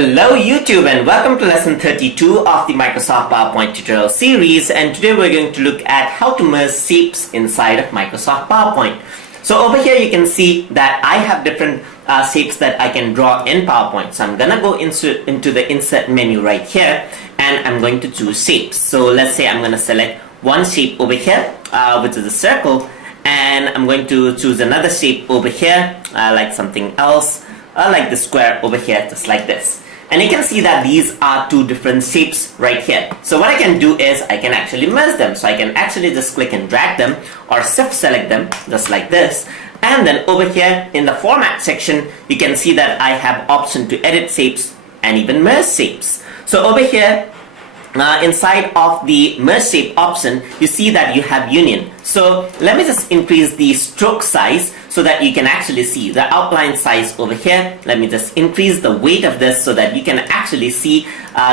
Hello YouTube and welcome to lesson 32 of the Microsoft PowerPoint tutorial series, and today we're going to look at how to merge shapes inside of Microsoft PowerPoint. So over here you can see that I have different shapes that I can draw in PowerPoint. So I'm gonna go into the insert menu right here and I'm going to choose shapes. So let's say I'm gonna select one shape over here which is a circle, and I'm going to choose another shape over here like something else. Like the square over here, just like this. And you can see that these are two different shapes right here. So what I can do is I can actually merge them. So I can actually just click and drag them or shift select them just like this. And then over here in the format section, you can see that I have option to edit shapes and even merge shapes. So over here, inside of the merge shape option, you see that you have union. So let me just increase the stroke size so that you can actually see the outline size over here. Let me just increase the weight of this so that you can actually see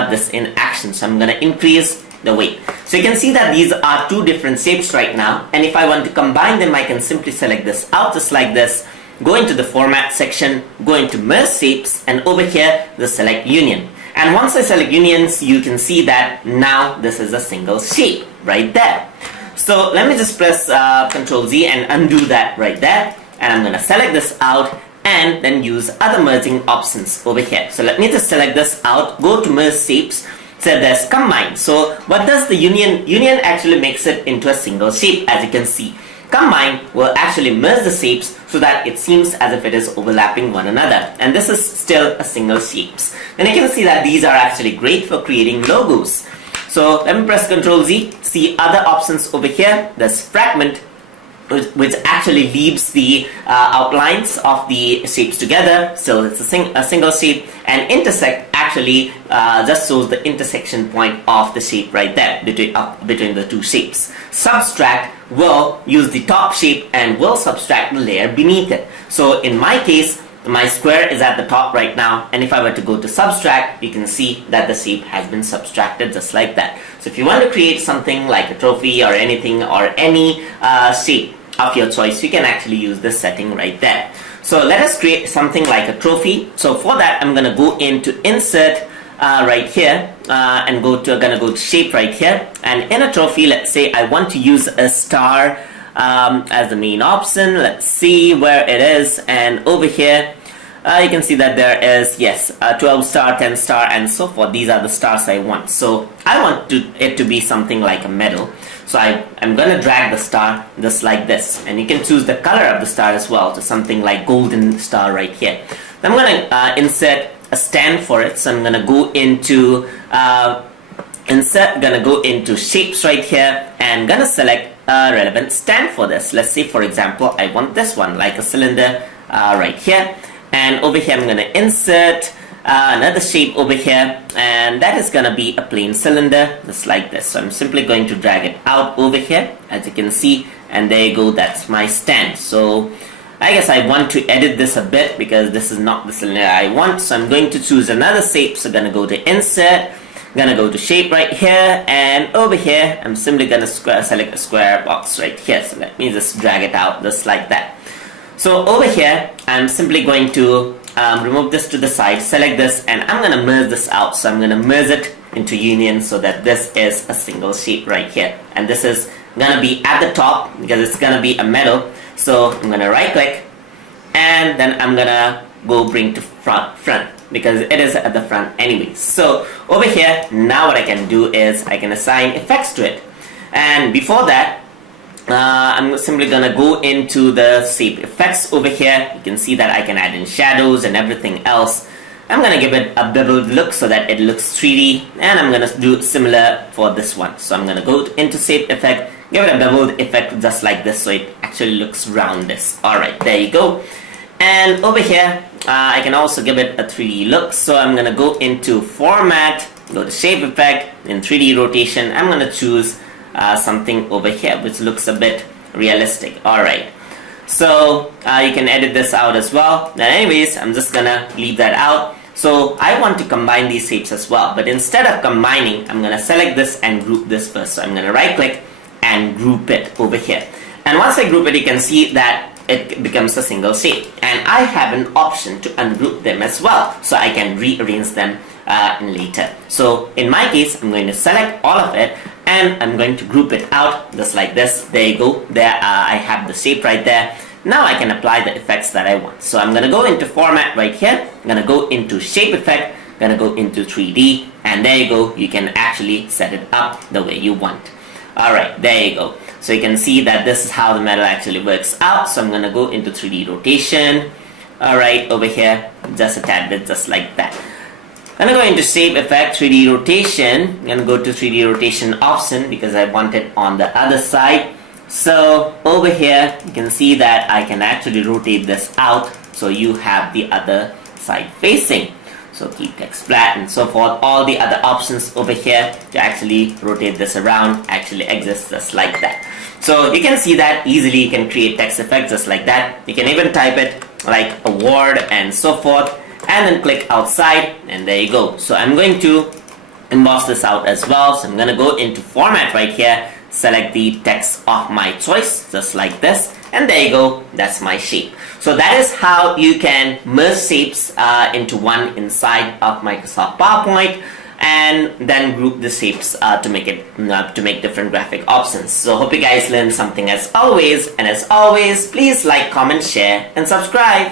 this in action. So I'm going to increase the weight. So you can see that these are two different shapes right now, and if I want to combine them, I can simply select this out just like this, go into the format section, go into merge shapes, and over here just select union. And once I select unions, you can see that now this is a single shape right there. So let me just press Ctrl Z and undo that right there. And I'm going to select this out and then use other merging options over here. So let me just select this out, go to merge shapes, so there's combine. So what does the union? Union actually makes it into a single shape, as you can see. Combine will actually merge the shapes so that it seems as if it is overlapping one another, and this is still a single shapes. And you can see that these are actually great for creating logos. So let me press Ctrl Z, see other options over here. There's fragment, which actually leaves the outlines of the shapes together, so it's a single shape. And intersect actually just shows the intersection point of the shape right there between the two shapes. Subtract will use the top shape and will subtract the layer beneath it. So in my case, my square is at the top right now, and if I were to go to subtract, you can see that the shape has been subtracted just like that. So if you want to create something like a trophy or anything or any shape of your choice, you can actually use this setting right there. So let us create something like a trophy. So for that, I'm going to go into insert right here and gonna go to shape right here, and in a trophy, let's say I want to use a star as the main option. Let's see where it is, and over here you can see that there is 12 star, 10 star, and so forth. These are the stars I want. So I want it to be something like a medal. So I'm gonna drag the star just like this, and you can choose the color of the star as well to something like golden star right here. I'm gonna insert a stand for it. So I'm gonna go into insert, gonna go into shapes right here, and gonna select a relevant stand for this. Let's say for example I want this one like a cylinder right here, and over here I'm gonna insert another shape over here, and that is gonna be a plain cylinder just like this. So I'm simply going to drag it out over here, as you can see, and there you go, that's my stand. So I guess I want to edit this a bit because this is not the cylinder I want, so I'm going to choose another shape. So I'm gonna go to insert, gonna go to shape right here, and over here I'm simply gonna select a square box right here. So let me just drag it out just like that. So over here I'm simply going to remove this to the side, select this, and I'm gonna merge this out. So I'm gonna merge it into union so that this is a single shape right here, and this is gonna be at the top because it's gonna be a medal. So I'm gonna right click, and then I'm gonna go bring to front because it is at the front anyway. So over here now what I can do is I can assign effects to it, and before that I'm simply gonna go into the shape effects over here. You can see that I can add in shadows and everything else. I'm gonna give it a beveled look so that it looks 3D, and I'm gonna do similar for this one. So I'm gonna go into shape effect, give it a beveled effect just like this so it actually looks roundest. Alright, there you go. And over here I can also give it a 3D look. So I'm gonna go into format, go to shape effect, in 3D rotation I'm gonna choose something over here which looks a bit realistic. Alright, so you can edit this out as well. Then anyways, I'm just gonna leave that out. So I want to combine these shapes as well, but instead of combining, I'm gonna select this and group this first. So I'm gonna right click and group it over here, and once I group it, you can see that it becomes a single shape. And I have an option to ungroup them as well, so I can rearrange them later. So in my case, I'm going to select all of it and I'm going to group it out just like this. There you go. There I have the shape right there. Now I can apply the effects that I want. So I'm going to go into format right here. I'm going to go into shape effect. I'm going to go into 3D, and there you go. You can actually set it up the way you want. Alright, there you go. So you can see that this is how the metal actually works out. So I'm going to go into 3D rotation. Alright, over here, just a tad bit, just like that. I'm going to go into shape effect, 3D rotation. I'm going to go to 3D rotation option because I want it on the other side. So over here, you can see that I can actually rotate this out so you have the other side facing. So keep text flat and so forth. All the other options over here to actually rotate this around actually exist just like that. So you can see that easily you can create text effects just like that. You can even type it like a word and so forth, and then click outside, and there you go. So I'm going to emboss this out as well. So I'm going to go into format right here, select the text of my choice just like this, and there you go. That's my shape. So that is how you can merge shapes into one inside of Microsoft PowerPoint, and then group the shapes to make different graphic options. So hope you guys learned something as always, and as always, please like, comment, share, and subscribe.